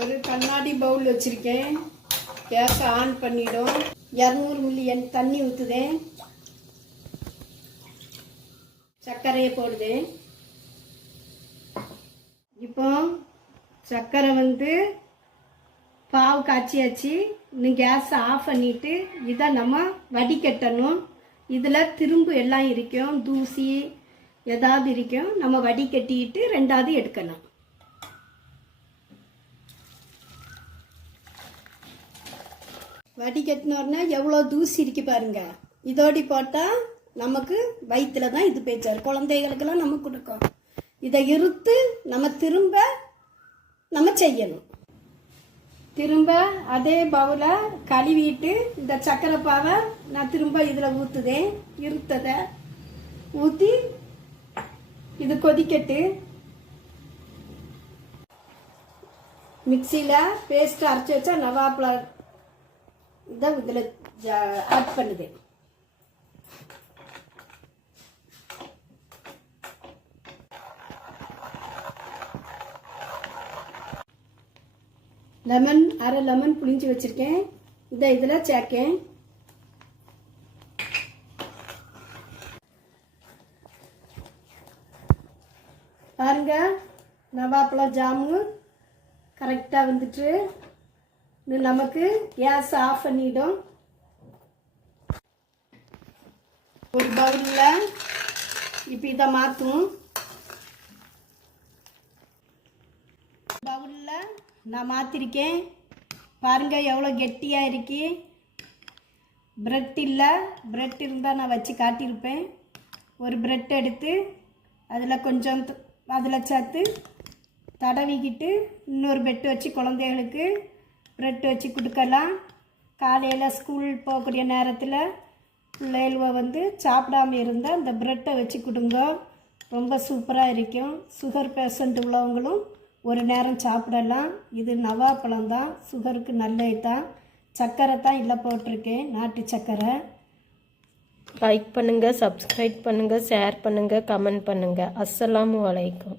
ஒரு கண்ணாடி பவுல் வச்சுருக்கேன் கேஸை ஆன் பண்ணிவிடும் இரநூறு மில்லியன் தண்ணி ஊற்றுதேன் சர்க்கரையை போடுதேன் இப்போ சர்க்கரை வந்து பாவு காய்ச்சியாச்சு இன்னும் கேஸை ஆஃப் பண்ணிவிட்டு இதை நம்ம வடிகட்டணும் இதில் திரும்ப எல்லாம் இருக்கும் தூசி ஏதாவது இருக்கும் நம்ம வடிகட்டிட்டு ரெண்டாவது எடுக்கணும் வடிகட்டினோடனே எவ்வளோ தூசி இருக்கு பாருங்க இதோடி போட்டால் நமக்கு வயிற்றுல தான் இது பேச்சார் குழந்தைகளுக்கெல்லாம் நம்ம கொடுக்கும் இதை இருத்து நம்ம திரும்ப நம்ம செய்யணும் திரும்ப அதே பவுல கழுவிட்டு இந்த சக்கரை பாவை நான் திரும்ப இதில் ஊற்றுதேன் இருத்ததை ஊற்றி இது கொதிக்கட்டு மிக்சியில் பேஸ்ட் அரைச்சி வச்சா நவாப்பில் இதை இதில் ஆட் பண்ணுது லெமன் அரை லெமன் புளிஞ்சு வச்சிருக்கேன் இந்த இதில் சேர்க்கேன் பாருங்க நவாப்பழம் ஜாமு கரெக்டாக வந்துட்டு இது நமக்கு கேஸ் ஆஃப் பண்ணிடும் ஒரு பவுலில் இப்போ இதை மாற்றும் பவுலில் நான் மாற்றிருக்கேன் பாருங்கள் எவ்வளோ கெட்டியாக இருக்கு பிரெட் இல்லை பிரெட் இருந்தால் நான் வச்சு காட்டியிருப்பேன் ஒரு பிரெட் எடுத்து அதில் கொஞ்சம் அதில் சேர்த்து தடவிக்கிட்டு இன்னொரு பெட்டு வச்சு குழந்தைகளுக்கு ப்ரெட் வச்சு கொடுக்கலாம் காலையில் ஸ்கூல் போகக்கூடிய நேரத்தில் பிள்ளைகளை வந்து சாப்பிடாமல் இருந்தால் இந்த ப்ரெட்டை வச்சு கொடுங்க ரொம்ப சூப்பராக இருக்கும் சுகர் பேஷண்ட் உள்ளவங்களும் ஒரு நேரம் சாப்பிடலாம் இது நவா பழம்தான் சுகருக்கு நல்லது தான் சர்க்கரை தான் இல்லை போட்டிருக்கேன் நாட்டு சர்க்கரை லைக் பண்ணுங்கள் சப்ஸ்கிரைப் பண்ணுங்கள் ஷேர் பண்ணுங்கள் கமெண்ட் பண்ணுங்கள் அஸ்ஸலாமு வலைக்கம்